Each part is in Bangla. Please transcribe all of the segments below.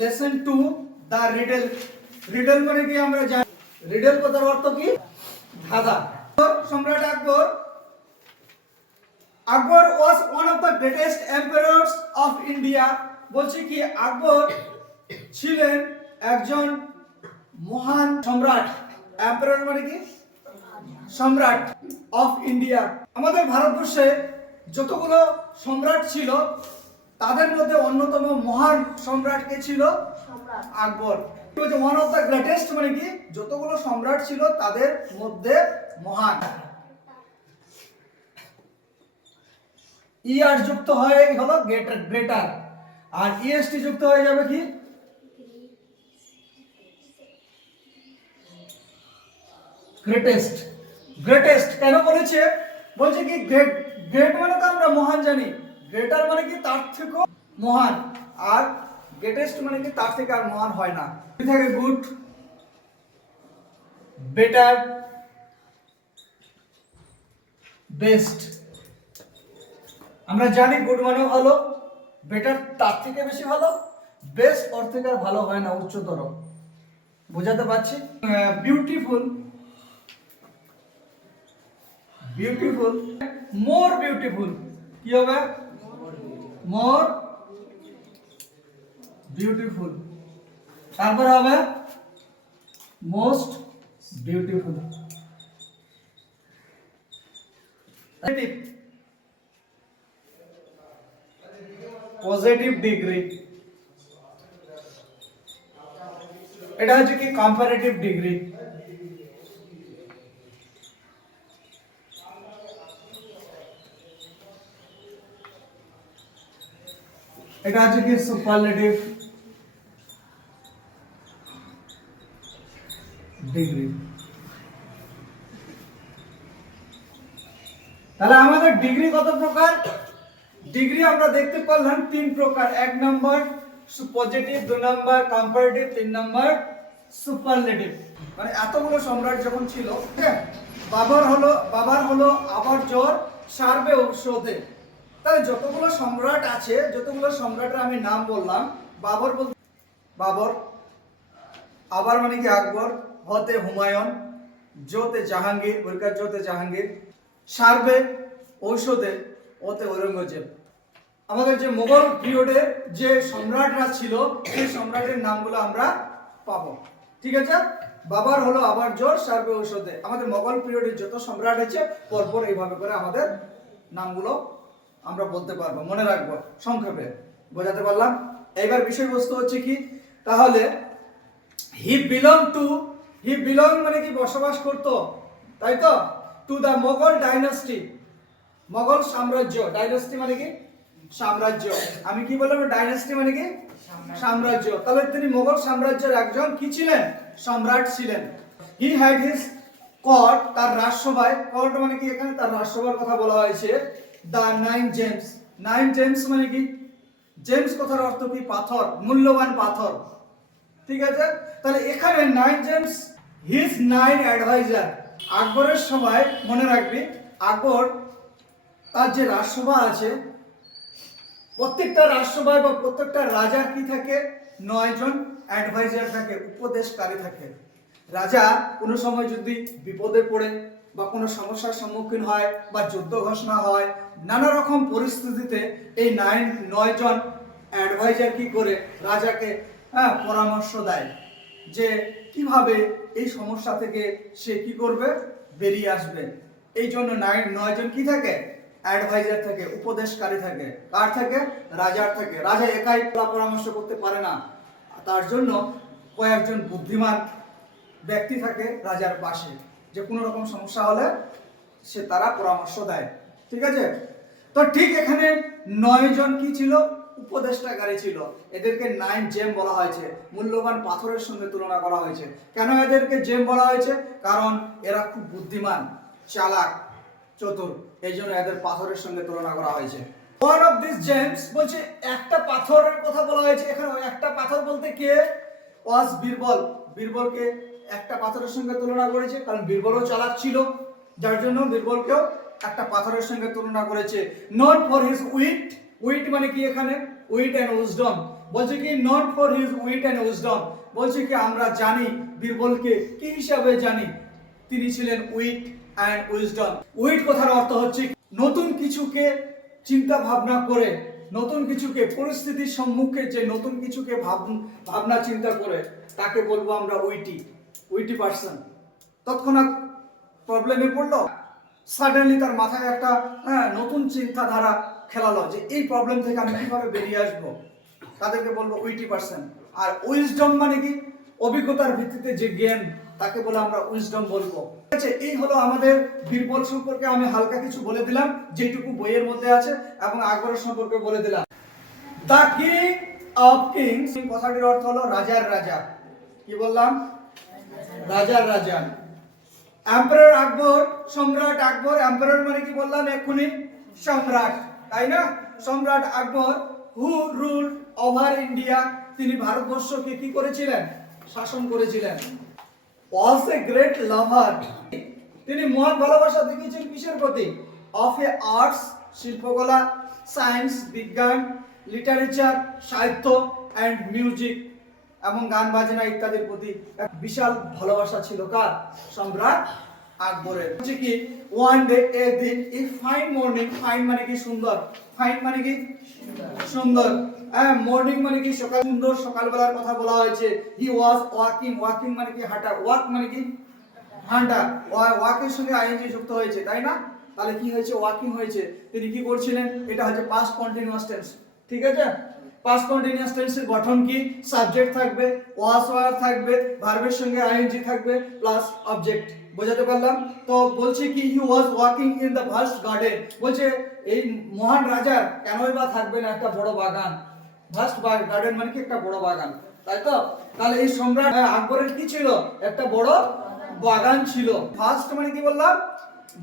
Lesson 2 the riddle. রিডল মানে কি আমরা জানি, রিডল কথার অর্থ কি? ধাঁধা। সম্রাট Akbar, Akbar was one of the greatest emperors of India. বলছি কি আকবর ছিলেন একজন মহান সম্রাট। এম্পারার মানে কি? সম্রাট অফ ইন্ডিয়া। আমাদের ভারতবর্ষে যতগুলো সম্রাট ছিল তাদের মধ্যে অন্যতম মহান সম্রাট কে ছিল? আকবর। ওয়ান অফ দ্য গ্রেটেস্ট মানে কি? যতগুলো সম্রাট ছিল তাদের মধ্যে মহান। আর যুক্ত হয়ে হলো গ্রেটার, আর ইএসটি যুক্ত হয়ে যাবে কি? গ্রেটেস্ট। গ্রেটেস্ট কেন বলেছে? বলছে কি গ্রেট, গ্রেট মানে তো আমরা মহান জানি, গ্রেটার মানে কি তার থেকেও মহান, আর গ্রেটেস্ট মানে কি তার থেকে আর মহান হয় না। থাকে গুড, বেটার, বেস্ট। আমরা জানি গুড মানে ভালো, বেটার তার থেকে বেশি ভালো, বেস্ট ওর থেকে আর ভালো হয় না, উচ্চতর। বোঝাতে পারছি? Beautiful, beautiful, more beautiful. কি হবে? More beautiful. তারপর হবে মোস্ট বিউটিফুল। পজিটিভ ডিগ্রি, এটা হচ্ছে কি কম্পারেটিভ ডিগ্রি। এটা হচ্ছে কি সুপারলেটিভ ডিগ্রি। তাহলে আমাদের ডিগ্রি কত প্রকার? ডিগ্রি আমরা দেখতে পারলাম তিন প্রকার। এক নম্বর পজিটিভ, দুই নম্বর কম্পারেটিভ, তিন নম্বর সুপারলেটিভ। মানে এতগুলো সম্রাট যখন ছিল, বাবার হলো আবার জ্বর সারবে ঔষধে। তাহলে যতগুলো সম্রাট আছে, যতগুলো সম্রাটের আমি নাম বললাম, বাবর বলতে বাবর, আবার মানে কি আকবর, হতে হুমায়ুন, জোতে জাহাঙ্গীর, বরকার জোতে জাহাঙ্গীর, সারবে ঔষধে, ওতে ঔরঙ্গজেব। আমাদের যে মোগল পিরিয়ডের যে সম্রাটরা ছিল সেই সম্রাটের নামগুলো আমরা পাবো। ঠিক আছে? বাবার হলো আবার জোর, সারবে ঔষধে। আমাদের মোগল পিরিয়ডের যত সম্রাট আছে পরপর এইভাবে করে আমাদের নামগুলো আমরা বলতে পারবো, মনে রাখবো সংক্ষেপে। বোঝাতে পারলাম? এইবার বিষয়বস্তু হচ্ছে কি, তাহলে হি বিলং মানে কি বসবাস করতো, তাই তো? To the Mughal dynasty, Mughal সাম্রাজ্য। ডাইনাস্টি মানে কি? সাম্রাজ্য। আমি কি বললাম? ডাইনাস্টি মানে কি? সাম্রাজ্য। তাহলে তিনি মোগল সাম্রাজ্যের একজন কি ছিলেন? সম্রাট ছিলেন। হি হ্যাড হিজ কোর্ট, তার রাজসভায়, কোর্ট মানে কি এখানে তার রাজসভার কথা বলা হয়েছে, দা 9 জেমস। 9 জেমস মানে কি? জেমস কথার অর্থ কি? পাথর, মূল্যবান পাথর। ঠিক আছে? তাহলে এখানে 9 জেমস, হিজ 9 অ্যাডভাইজার। আকবরের সময় মনে রাখবি, আকবর তার যে রাজসভা আছে, প্রত্যেকটা রাজসভায় বা প্রত্যেকটা রাজার কি থাকে? 9 জন অ্যাডভাইজার থাকে, উপদেশকারী থাকে। রাজা কোনো সময় যদি বিপদে পড়ে বা কোনো সমস্যার সম্মুখীন হয় বা যুদ্ধ ঘোষণা হয়, নানা রকম পরিস্থিতিতে এই 9 জন অ্যাডভাইজার কি করে রাজাকে পরামর্শ দেয় যে কিভাবে এই সমস্যা থেকে সে কি করবে, বেরিয়ে আসবে। এই জন্য 9 জন কি থাকে? অ্যাডভাইজার থাকে, উপদেশকারী থাকে। কার থাকে? রাজার থাকে। রাজা একাই পরামর্শ করতে পারে না, তার জন্য কয়েকজন বুদ্ধিমান ব্যক্তি থাকে রাজার পাশে, যে কোনো রকম সমস্যা হলে সে তারা পরামর্শ দেয়। ঠিক আছে? তো ঠিক এখানে 9 জন কি ছিল? উপদেষ্টাকারী ছিল। এদেরকে 9 জেম বলা হয়েছে, মূল্যবান পাথরের সঙ্গে তুলনা করা হয়েছে। কেন এদেরকে জেম বলা হয়েছে? কারণ এরা খুব বুদ্ধিমান, চালাক, চতুর, এই জন্য এদের পাথরের সঙ্গে তুলনা করা হয়েছে। ওয়ান অফ দিস জেমস বলছে, একটা পাথরের কথা বলা হয়েছে এখানে। একটা পাথর বলতে কে? ওয়াজ বীরবল। বীরবলকে একটা পাথরের সঙ্গে তুলনা করেছে, কারণ বীরবলও চালাক ছিল, যার জন্য বীরবলকেও একটা পাথরের সঙ্গে তুলনা করেছে। Not for his wit, wit মানে কি এখানে? Wit and wisdom. বলছে কি not for his wit and wisdom, বলছে কি আমরা জানি বীরবলকে কি হিসাবে জানি, তিনি ছিলেন উইট এন্ড উইজডম। উইট কথার অর্থ হচ্ছে নতুন কিছুকে চিন্তা ভাবনা করে, নতুন কিছুকে পরিস্থিতির সম্মুখে যে নতুন কিছুকে ভাবনা চিন্তা করে তাকে বলবো আমরা উইটি পারসন। তৎক্ষণাৎ প্রবলেমে পড়লো, সাডেনলি তার মাথায় একটা নতুন চিন্তাধারা খেলালো যে এই প্রবলেম থেকে আমি কিভাবে বেরিয়ে আসবো, তাদেরকে বলবো উইটি পারসন। আর উইজডম মানে কি অভিজ্ঞতার ভিত্তিতে যে জ্ঞান, তাকে বলে আমরা উইজডম বলবো। ঠিক আছে, এই হলো আমাদের বীরবল সম্পর্কে আমি হালকা কিছু বলে দিলাম যেটুকু বইয়ের মধ্যে আছে, এবং আকবরের সম্পর্কে বলে দিলাম। দ্য কিং অফ কিংস কথাটির অর্থ হলো রাজার রাজা। কি বললাম? রাজার রাজা। এম্পারার আকবর, সম্রাট আকবর। এম্পারার মানে কি বললাম এক্ষুনি? সম্রাট, তাই না? সম্রাট আকবর হু রুল ওভার ইন্ডিয়া, তিনি ভারতবর্ষকে কি করেছিলেন? শাসন করেছিলেন। ওয়াজ এ গ্রেট লাভার, তিনি মহান ভালোবাসা দেখিয়েছেন কিসের প্রতি? অফ এ আর্টস, শিল্পকলা, সায়েন্স, বিজ্ঞান, লিটারেচার, সাহিত্য এন্ড মিউজিক, এবং গান বাজনা ইত্যাদির প্রতি এক বিশাল ভালোবাসা ছিল কার? সম্রাট আকবরের। হচ্ছে কি ওয়ান ডে একদিন, এই ফাইন মর্নিং, ফাইন মানে কি সুন্দর, ফাইন মানে কি সুন্দর, মর্নিং মানে কি সকাল, সুন্দর সকালবেলার কথা বলা হয়েছে। হি ওয়াজ ওয়াকিং, ওয়াকিং মানে কি হাঁটা, ওয়াক মানে কি হাঁটা, ওয়াকের সঙ্গে আইএনজি যুক্ত হয়েছে, তাই না? তাহলে কি হয়েছে? ওয়াকিং হয়েছে। তিনি কি করছিলেন? এটা হচ্ছে পাস্ট কন্টিনিউয়াস টেন্স। ঠিক আছে, পাস্ট কন্টিনিউয়াস টেন্সের গঠন কি? সাবজেক্ট থাকবে, ওয়াজ ওয়ার থাকবে, ভার্বের সঙ্গে আইএনজি থাকবে প্লাস অবজেক্ট। বোঝাতে পারলাম তো? বলছে কি he was walking in the vast garden, বলছে এই মহান রাজার কেনই বা থাকবে না একটা বড় বাগান। ভাস্ট গার্ডেন মানে কি একটা বড় বাগান, তাই তো? তাহলে এই সম্রাট আকবরের কি ছিল? একটা বড় বাগান ছিল। ফার্স্ট মানে কি বললাম?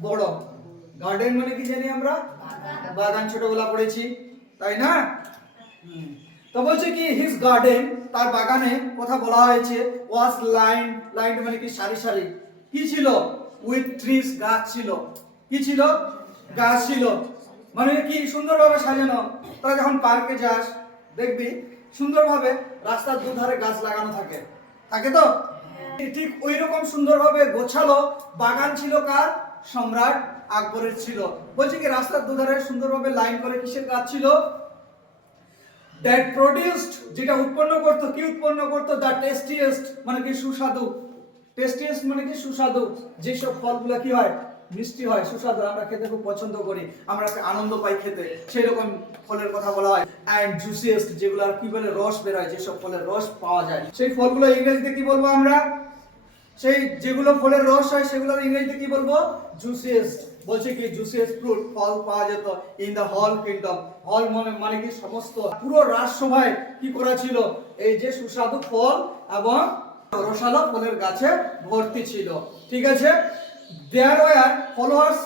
বড়। গার্ডেন মানে কি জানি আমরা? বাগান, ছোটবেলা পড়েছি, তাই না? তো বলছে কি হিজ গার্ডেন, তার বাগানে কথা বলা হয়েছে ওয়াজ লাইন, লাইন মানে কি সারি সারি, কি ছিল? উইথ ট্রিজ, গাছ ছিল। কি ছিল? গাছ ছিল। মানে কি সুন্দরভাবে সাজানো। তোরা যখন পার্কে যাস দেখবি সুন্দরভাবে রাস্তার দুধারে গাছ লাগানো থাকে, থাকে তো? ঠিক ওই রকম সুন্দরভাবে গোছালো বাগান ছিল কার? সম্রাট আকবরের ছিল। বলছে কি রাস্তার দুধারে সুন্দরভাবে লাইন করে কিসের গাছ ছিল? that produced, যেটা উৎপন্ন করত, কি উৎপন্ন করত? the tastiest মানে কি সুস্বাদু, tastiest মানে কি সুস্বাদু, যেসব ফলগুলো কি হয়? মিষ্টি হয়, সুস্বাদু, আমরা খেতে খুব পছন্দ করি, আমরা আনন্দ পাই খেতে, সেই রকম ফলের কথা বলা হয়। and juiciest, যেগুলো কি বলে? রস বের হয়, যেসব ফলের রস পাওয়া যায়, সেই ফলগুলো ইংরেজিতে কি বলবো আমরা? সেই যেগুলো ফলের রস হয় সেগুলোর ইংরেজিতে কি বলবো? জুসিয়েস্ট। বলছে কি জুসিয়েস্ট ফ্রুট, ফল পাওয়া যেত ইন দ্য হল কিংডম। হল মানে কি সমস্ত, পুরো রাজসভায় কি করা ছিল? এই যে সুস্বাদু ফল এবং রসালো ফলের গাছে ভর্তি ছিল। ঠিক আছে, there were followers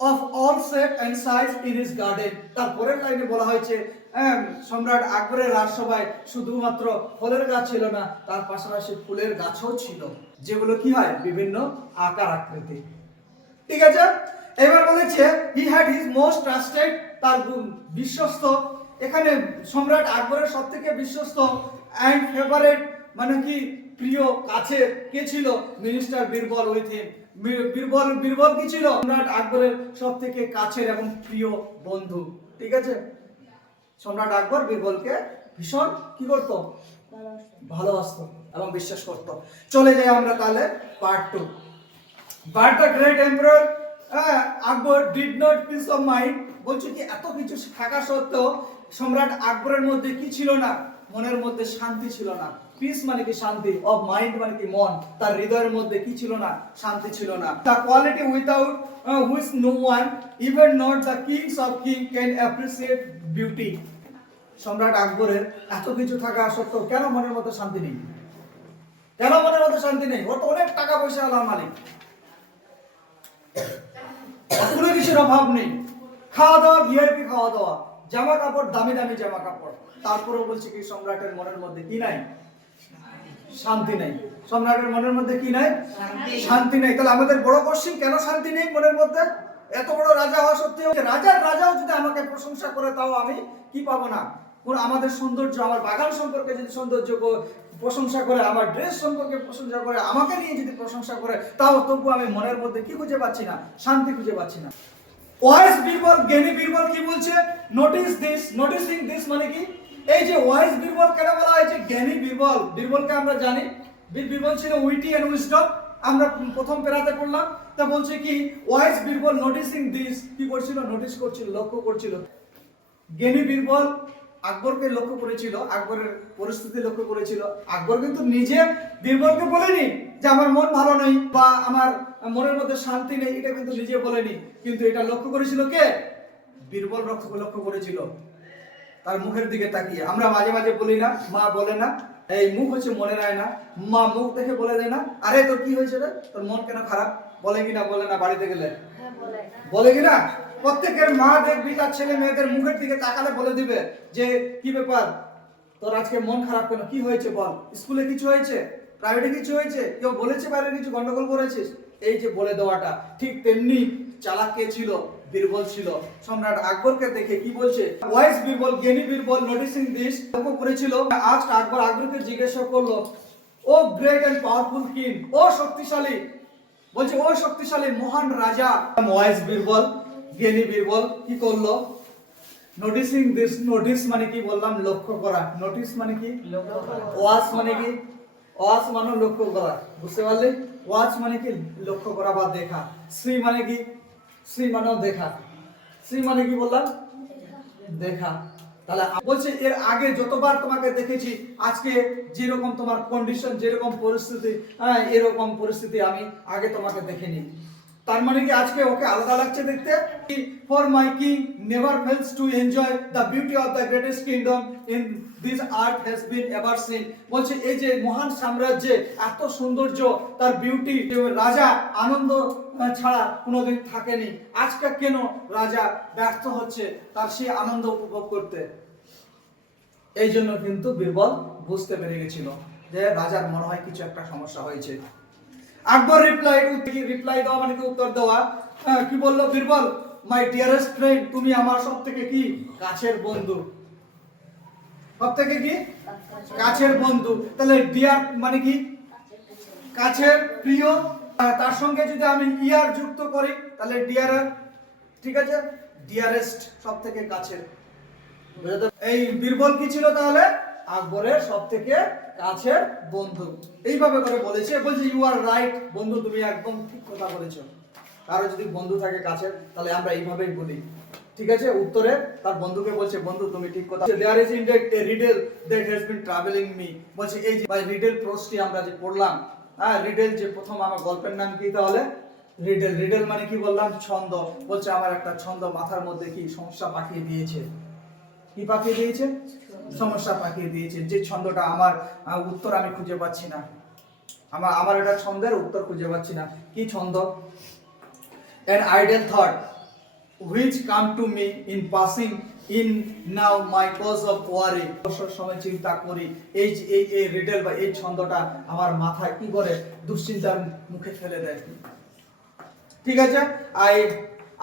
of all shape and size in his garden. তারপরের লাইনে বলা হয়েছে সম্রাট আকবরের রাজসভায় শুধুমাত্র ফলের গাছ ছিল না, তার পাশাপাশি ফুলের গাছও ছিল, যেগুলো কি হয়? বিভিন্ন আকার আকৃতি। ঠিক আছে, এবার বলেছে he had his most trusted, তার বিশ্বস্ত, এখানে সম্রাট আকবরের সবথেকে বিশ্বস্ত এন্ড ফেভারিট মানে কি প্রিয়, কাছে কে ছিল? Minister Birbal with him. Birbal কি ছিল? সম্রাট আকবরের সবথেকে কাছের এবং প্রিয় বন্ধু। ঠিক আছে, সম্রাট আকবর বীরবলকে ভীষণ কি করত? ভালোবাসতো এবং বিশ্বাস করত। চলে যাই আমরা তাহলে part 2। But the great emperor Akbar did not piece of mind, বলছে কি এত কিছু থাকা সত্ত্বেও সম্রাট আকবরের মধ্যে কি ছিল না? মনের মধ্যে শান্তি ছিল না। পিস মানে কি শান্তি, অফ মাইন্ড মানে কি মন, তার হৃদয়ের মধ্যে কি ছিল না? শান্তি ছিল না। The quality without which no one, even not the kings of king can appreciate beauty. সম্রাট আকবরের এত কিছু থাকা সত্ত্বেও কেন মনের মধ্যে শান্তি নেই? কেন মনের মধ্যে শান্তি নেই? ও তো অনেক টাকা পয়সা আলার মালিক, কোনো কিছুর অভাব নেই, খাওয়া দাওয়া ভিআইপি খাওয়া দাওয়া, জামা কাপড় দামি দামি জামা কাপড়, তারপরেও বলছে কি সম্রাটের মনের মধ্যে কি নাই? শান্তি নাই। সম্রাটের মনের মধ্যে কি নাই? শান্তি নাই। তাহলে আমাদের বড় কোশ্চেন, কেন শান্তি নেই মনের মধ্যে? এত বড় রাজা হওয়া সত্ত্বেও, রাজার রাজাও যদি আমাকে প্রশংসা করে তাও আমি কি পাবো না? আমাদের সৌন্দর্য, আমার বাগান সম্পর্কে যদি সৌন্দর্য প্রশংসা করে, আমার ড্রেস সম্পর্কে প্রশংসা করে, আমাকে নিয়ে যদি প্রশংসা করে, তাও তবু আমি মনের মধ্যে কি খুঁজে পাচ্ছি না? শান্তি খুঁজে পাচ্ছি না। ওয়াইজ বীরবল, জ্ঞানী বীরবল কি বলছে? নোটিস দিস, নোটিসিং দিস মানে কি? এই যে ওয়াইজ বীরবল কেন বলা হয়েছে জ্ঞানী বীরবল? বীরবলকে আমরা জানি বীরবল ছিল উইটি এন্ড উইজডম, আমরা প্রথম পেরাতে পড়লাম। তা বলছে কি ওয়াইজ বীরবল নোটিসিং দিস, কি করছিল? নোটিস করছিল, লক্ষ্য করছিল। জ্ঞানী বীরবল আকবরকে লক্ষ্য করেছিল, আকবরের পরিস্থিতি লক্ষ্য করেছিল। আকবর কিন্তু নিজে বীরবলকে বলেনি যে আমার মন ভালো নেই বা আমার মনের মধ্যে শান্তি নেই, এটা কিন্তু নিজে বলেনি, কিন্তু এটা লক্ষ্য করেছিল কে? বীরবল লক্ষ্য করেছিল তার মুখের দিকে তাকিয়ে। আমরা মাঝে মাঝে বলি না, মা বলে না, এই মুখ হচ্ছে মনের আয়না, মা মুখ দেখে বলে দেয় না, আরে তোর কি হয়েছে রে, তোর মন কেন খারাপ? বলে কিনা? বলে না? বাড়িতে গেলে বলে কিনা? প্রত্যেকের মা দেখবি তার ছেলে মেয়েদের মুখের দিকে তাকালে বলে দিবে যে কি ব্যাপার, তোর আজকে মন খারাপ কেন, কি হয়েছে বল? স্কুলে কিছু হয়েছে, প্রাইভেটে কিছু হয়েছে, কেউ বলেছে বাইরে কিছু গন্ডগোল করেছিস? এই যে বলে দেওয়াটা, ঠিক তেমনি চালাক কে ছিল? বীরবল ছিল। সম্রাট আকবরকে দেখে কি বলছে? ওয়াইজ বীরবল, জ্ঞানী বীরবল নোটিসিং দিস, লক্ষ্য করেছিল। আজকে আকবরকে জিজ্ঞাসা করলো, ও গ্রেট এন্ড পাওয়ারফুল কিং, ও শক্তিশালী, বলছে ও শক্তিশালী মহান রাজা। ওয়াইজ বীরবল, জ্ঞানী বীরবল কি করলো? নোটিসিং দিস, নোটিস মানে কি বললাম? লক্ষ্য করা। নোটিস মানে কি? ওয়াচ মানে কি? ওয়াচ মানে লক্ষ্য করা, বুঝতে পারলে? ওয়াচ মানে কি? লক্ষ্য করা বা দেখা। সি মানে কি? সি মানেও দেখা। সি মানে কি বললাম? দেখা। তাহলে বলছে এর আগে যতবার তোমাকে দেখেছি, আজকে যেরকম তোমার কন্ডিশন, যেরকম পরিস্থিতি, এরকম পরিস্থিতি আমি আগে তোমাকে দেখিনি। তার মানে কি আজকে ওকে আলাদা লাগছে দেখতে? For my king never fails to enjoy the beauty of the greatest kingdom in this earth has been ever seen. বলছে এই যে মহান সাম্রাজ্যে এত সৌন্দর্য, তার বিউটি, রাজা আনন্দ ছাড়া কোনোদিন থাকেনি। আজকে কেন রাজা ব্যর্থ হচ্ছে তার সেই আনন্দ উপভোগ করতে? এই জন্য কিন্তু বীরবল বুঝতে পেরে গেছিল যে রাজার মনে হয় কিছু একটা সমস্যা হয়েছে। আকবর রিপ্লাই দেওয়া মানে কি? উত্তর দেওয়া। কি বললো বীরবল? মাই ডিয়ারেস্ট ফ্রেন্ড, তুমি আমার সব থেকে কি কাছের বন্ধু। সব থেকে কি কাছের বন্ধু। তাহলে ডিয়ার মানে কি? কাছের, প্রিয়। তার সঙ্গে যদি আমি ইয়ার যুক্ত করি তাহলে ডিয়ারার, ঠিক আছে? ডিয়ারেস্ট সব থেকে কাছের। এই বীরবল কি ছিল তাহলে? আকবরের সব থেকে কাছের বন্ধু। এইভাবে করে বলেছে। বলছে ইউ আর রাইট, বন্ধু তুমি একদম ঠিক কথা বলেছো। কারো যদি বন্ধু থাকে কাছের, তাহলে আমরা এইভাবেই বলি, ঠিক আছে? উত্তরে তার বন্ধুকে বলছে বন্ধু তুমি ঠিক কথা। There is indeed a riddle that has been travelling me. বলছে এই যে ভাই রিডল প্রোস্টটি আমরা যে পড়লাম, রিডল যে প্রথম, আমার গল্পের নাম কি তাহলে? রিডল। রিডল মানে কি বললাম? ছন্দ। বলছে আমার একটা ছন্দ মাথার মধ্যে কি সমস্যা পাঠিয়ে দিয়েছে। কি পাঠিয়ে দিয়েছে? সমস্যা পাঠিয়ে দিয়েছে। যে ছন্দটা আমার উত্তর আমি খুঁজে পাচ্ছি না, আমার এটা ছন্দের উত্তর খুঁজে পাচ্ছি না। কি ছন্দ? an idle thought which come to me in passing in now my cause of worry। অবসর সময় চিন্তা করি। এই এই রিডল বা এই ছন্দটা আমার মাথায় কি করে? দুশ্চিন্তার মুখে ফেলে দেয়। ঠিক আছে?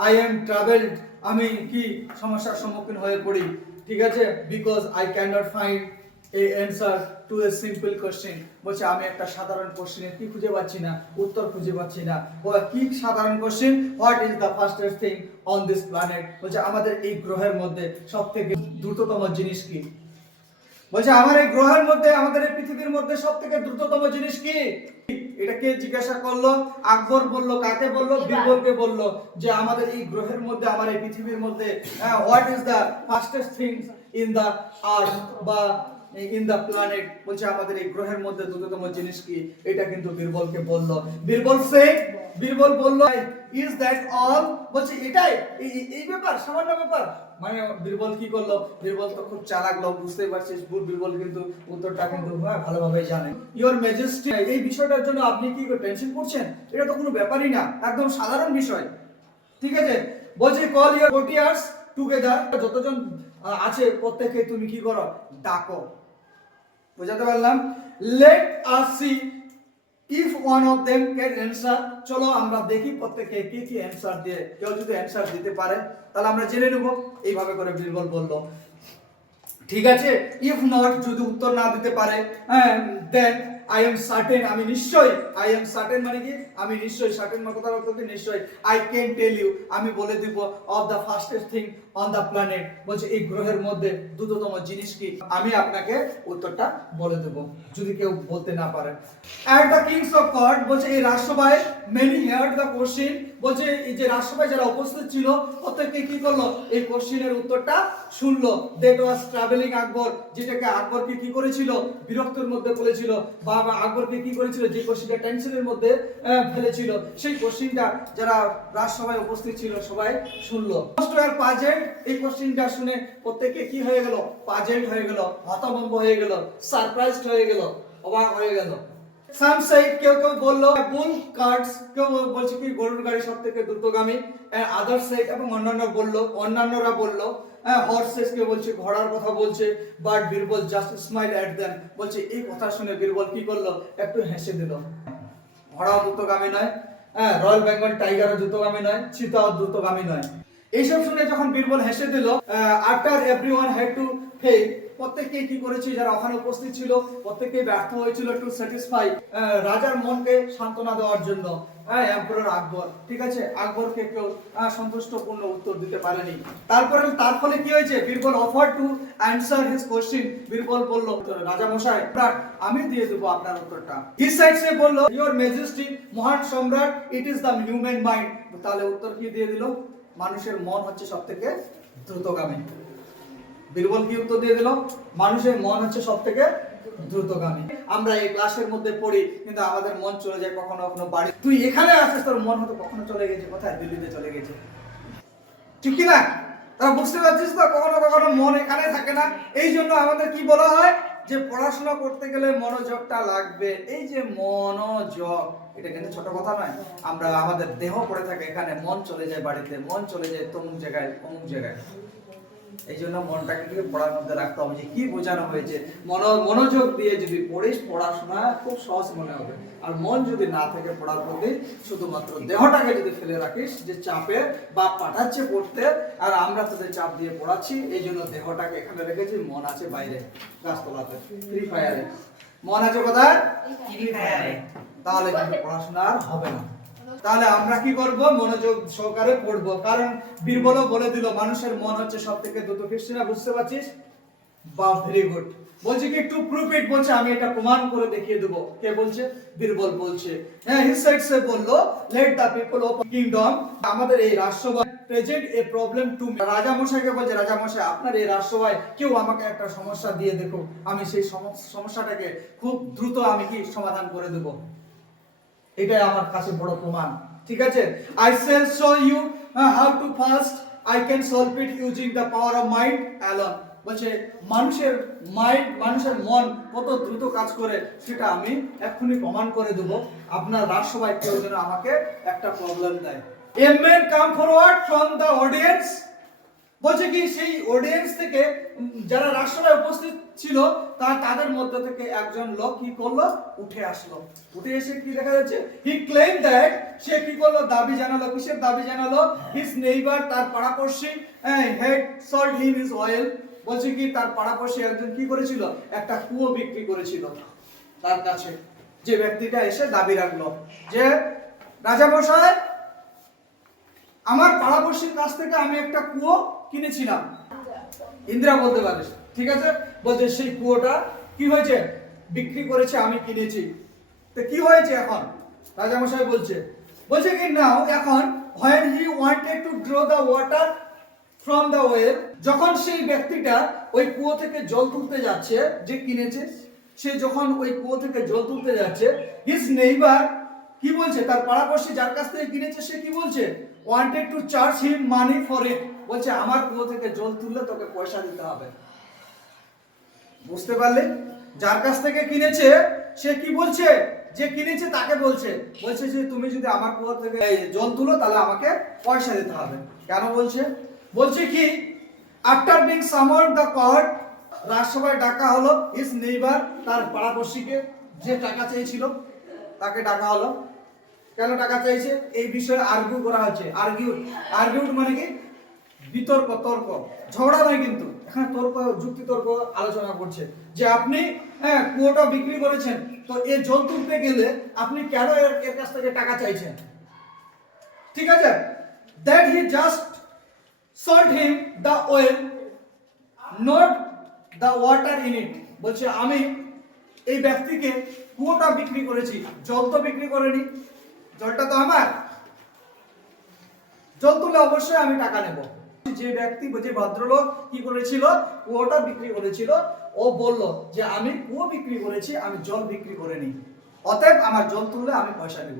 I am troubled, আমি কি সমস্যার সম্মুখীন হয়ে পড়ি। ঠিক আছে? because I cannot find a answer to a simple question। বলছে আমি একটা সাধারণ কোশ্চেনের কি খুঁজে পাচ্ছি না? উত্তর খুঁজে পাচ্ছি না। কি সাধারণ question? What is the fastest thing on this planet. বলছে আমাদের এই গ্রহের মধ্যে সবথেকে দ্রুততম জিনিস কি? বলছে আমার এই গ্রহের মধ্যে, আমাদের এই পৃথিবীর মধ্যে সবথেকে দ্রুততম জিনিস কি? এটা কে জিজ্ঞাসা করলো? আকবর বললো। কাকে বললো? বীরবলকে বললো যে আমাদের এই গ্রহের মধ্যে, আমার এই পৃথিবীর মধ্যে what is the fastest things in the earth বা ইন দ্য প্ল্যানেট। বলছে আমাদের এই গ্রহের মধ্যে দ্রুততম জিনিস কি? এটা কিন্তু বীরবলকে বললো। বীরবল বললো ইজ দ্যাট অল। বলছে এটাই, এই ব্যাপার, সামান্য ব্যাপার। মানে বীরবল কি করলো? বীরবল তো খুব চালাক লোক, বুঝতে পারছিস। বীরবল কিন্তু উত্তরটা কিন্তু ভালোভাবে জানে। ইওর ম্যাজেস্টি, এই বিষয়টার জন্য আপনি কি টেনশন করছেন? এটা তো কোনো ব্যাপারই না, একদম সাধারণ বিষয়। ঠিক আছে? বলছে কল ইওর কোর্টিয়ার্স টুগেদার, যতজন আছে প্রত্যেককে তুমি কি করো? ডাকো। বুঝাতে পারলাম? Let us see if one of them can answer. চলো আমরা দেখি প্রত্যেককে কি কি অ্যানসার দিয়ে। কেউ যদি অ্যানসার দিতে পারে তাহলে আমরা জেনে নেব। এইভাবে করে বীরবল বলল। ঠিক আছে, ইফ নট যদি উত্তর না দিতে পারে, দেন আই এম সার্টেন, আমি নিশ্চয়, আই এম সার্টেন মানে কি আমি নিশ্চয়, সার্টেন মানে কথার অর্থ কি নিশ্চয়, আই ক্যান টেল ইউ আমি বলে দিব of the fastest thing on the planet, বলছে এই গ্রহের মধ্যে দ্রুততম জিনিস কি, আমি আপনাকে উত্তরটা বলে দেব যদি কেউ বলতে না পারে। অ্যাট দ্য কিংস অফ কর্ট, বলছে এই রাজসভায় মেনি হেয়ার্ড দ্য কোশ্চেন, বলছে এই যে রাজসভায় যারা উপস্থিত ছিল প্রত্যেকে কি করলো, এই কোশ্চেনের উত্তরটা শুনলো। দ্যাট ওয়াজ ট্রাভেলিং আকবর, যেটাকে আকবরকে কি করেছিল, বিরক্তের মধ্যে ফেলেছিল, বা আকবরকে কি করেছিল, যে কোশ্চেনটা টেনশনের মধ্যে ফেলেছিল, সেই কোশ্চেনটা যারা রাজসভায় উপস্থিত ছিল সবাই শুনলো। ফার্স্ট ওয়ার পাজেন্ট, এই কোশ্চেনটা শুনে প্রত্যেকে কি হয়ে গেল, পাজেন্ট হয়ে গেল, হতভম্ব হয়ে গেল, সারপ্রাইজড হয়ে গেল, অবাক হয়ে গেল। সাম সাইড, কেউ কেউ বললো বুল কার্টস, কেউ বলছে কি গরুর গাড়ি সবথেকে দ্রুতগামী, আদার সাইড এবং অন্যান্যরা বললো হর্সেস, কেউ বলছে ঘোড়ার কথা বলছে, but Birbal just smile at them, বলছে এই কথা শুনে বীরবল কি করলো, একটু হেসে দিল। ঘোড়াও দ্রুতগামী নয়, রয়্যাল বেঙ্গল টাইগারও দ্রুতগামী নয়, চিতাও দ্রুতগামী নয়। এইসব শুনে যখন বীরবল হেসে দিল, after everyone had to fail, প্রত্যেককেই কি করেছে, যারা ওখানে উপস্থিত ছিল প্রত্যেককেই ব্যর্থ হয়েছিল টু স্যাটিসফাই, রাজার মনকে সান্ত্বনা দেওয়ার জন্য, এম্পারার আকবর, ঠিক আছে, আকবরকে কেউ সন্তুষ্টপূর্ণ উত্তর দিতে পারেনি। তারপরে তার ফলে কি হয়েছে, Birbal offer to answer his question, Birbal বলল রাজা মশাই আমি দিয়ে দেবো আপনার উত্তরটা। হি সাইড সে বলল ইওর ম্যাজেস্টি, মহান সম্রাট, it is the human mind, তাহলে উত্তর কি দিয়ে দিল, মানুষের মন হচ্ছে সবথেকে দ্রুতগামী। বীরবল কি উত্তর দিয়ে দিল, মানুষের মন হচ্ছে সবথেকে দ্রুতগামী। আমরা এই ক্লাসের মধ্যে পড়ি কিন্তু আমাদের মন চলে যায় কখনো কখনো বাড়ি, তুই এখানে আছিস তোর মন হয়তো কখনো চলে গেছে কোথায়, দিল্লিতে চলে গেছে, ঠিক কি না? তারা বুঝতে পারছিস তো, কখনো কখনো মন এখানে থাকে না। এই জন্য আমাদের কি বলা হয় যে পড়াশোনা করতে গেলে মনোযোগটা লাগবে। এই যে মনোযোগ, এটা কিন্তু ছোট কথা নয়। আমরা আমাদের দেহ পড়ে থাকে এখানে, মন চলে যায় বাড়িতে, মন চলে যায় তমুক জায়গায় অমুক জায়গায়। এই জন্য মনটাকে কিন্তু পড়ার মধ্যে রাখতে হবে, যে কি বোঝানো হয়েছে। মনোযোগ দিয়ে যদি পড়িস পড়াশোনা খুব সহজ মনে হবে। আর মন যদি না থাকে পড়ার প্রতি, শুধুমাত্র দেহটাকে যদি ফেলে রাখিস, যে চাপে বা পাঠাচ্ছে পড়তে আর আমরা তোদের চাপ দিয়ে পড়াচ্ছি, এই জন্য দেহটাকে এখানে রেখেছি, মন আছে বাইরে গাছতলাতে ফ্রি ফায়ারে, মন আছে কোথায়, ফ্রি ফায়ারে, তাহলে কিন্তু পড়াশোনা আর হবে না। তাহলে আমরা কি করব, মনোযোগ সহকারে পড়ব, কারণ বীরবলও বলে দিল মানুষের মন হচ্ছে সবথেকে দ্রুত। ক্রিশ্চিয়ানা বুঝতে পারছিস, বা ভেরি গুড। বলছে কি টু প্রুভ ইট, বলছে আমি এটা প্রমাণ করে দেখিয়ে দেব। কে বলছে, বীরবল বলছে। হ্যাঁ, হি সাইড সে বললো let the people of kingdom, আমাদের এই রাজসভায় present a problem to me, রাজা মশাইকে বলছে রাজা মশাই আপনার এই রাজসভায় কেউ আমাকে একটা সমস্যা দিয়ে দেখো, আমি সেই সমস্যাটাকে খুব দ্রুত আমি কি সমাধান করে দেব, এটাই আমার কাছে বড় প্রমাণ। ঠিক আছে, I shall show you how to fast I can solve it using the power of mind alone, বলছে মানুষের মাইন্ড, মানুষের মন কত দ্রুত কাজ করে সেটা আমি এক্ষুনি প্রমাণ করে দেব। আপনার রাজসভায় কেউ যেন আমাকে একটা প্রবলেম দেয়। A man come forward from the audience, বলছে কি সেই অডিয়েন্স থেকে যারা রাজসভায় উপস্থিত ছিল তাদের মধ্যে থেকে একজন লোক কি করলো, উঠে আসলো। উঠে এসে কি দেখা যাচ্ছে, হি ক্লেইম দ্যাট, সে কি করলো, দাবি জানালো। কিসের দাবি জানালো, হিজ নেইবার, তার পাড়াপড়শি, had sold him his oil, বলছে কি তার পাড়াপড়শি একজন কি করেছিল, একটা কুয়ো বিক্রি করেছিল তার কাছে। যে ব্যক্তিটা এসে দাবি রাখলো যে রাজামশাই আমার পাড়াপড়শির কাছ থেকে আমি একটা কুয়ো কিনেছিলাম, ইন্দিরা বলতে পারিস, ঠিক আছে, বলছে সেই কুয়োটা কি হয়েছে, বিক্রি করেছে, আমি কিনেছি। তো কি হয়েছে এখন, রাজামশাই বলছে কি নাও এখন, when he wanted to draw the water from the well, যখন সেই ব্যক্তিটা ওই কুয়ো থেকে জল তুলতে যাচ্ছে, যে কিনেছে সে যখন ওই কুয়ো থেকে জল তুলতে যাচ্ছে, his neighbor কি বলছে, তার পাড়াপড়শি যার কাছ থেকে কিনেছে সে কি বলছে, wanted to charge him money for it, বলছে আমার কুয়ো থেকে জল তুললে তোকে পয়সা দিতে হবে। বুঝতে পারলে, যার কাছ থেকে কিনেছে সে কি বলছে, যে কিনেছে তাকে বলছে যে তুমি যদি আমার কুয়ো থেকে জল তুলো তাহলে আমাকে পয়সা দিতে হবে। কেন বলছে কি আফটার বিং সামার্ড দ্য কোর্ট, রাজসভায় ডাকা হলো হিজ নেইবার, তার পাড়াপড়শিকে যে টাকা চেয়েছিল তাকে ডাকা হলো। কেন টাকা চাইছে, এই বিষয়ে আর্গিউ করা হচ্ছে। আর্গিউড মানে কি, বিতর্ক, তর্ক, ঝগড়া নয় কিন্তু এখানে তর্ক যুক্তি তর্ক আলোচনা করছে যে আপনি কুয়োটা বিক্রি করেছেন, তো এই জল তুলতে গেলে আপনি কেন এর কাছ থেকে টাকা চাইছেন? ঠিক আছে, that he just sold him the oil, not the water in it। বলছে আমি এই ব্যক্তিকে কুয়োটা বিক্রি করেছি, জল তো বিক্রি করিনি, জলটা তো আমার, জল তুলে অবশ্যই আমি টাকা নেব। যে ব্যক্তি, যে ভদ্রলোক কি করেছিল, কুয়োটা বিক্রি করেছিল, ও বলল যে আমি কুয়ো বিক্রি করেছি, আমি জল বিক্রি করিনি, অতএব আমার জল তুললে আমি পয়সা নেব।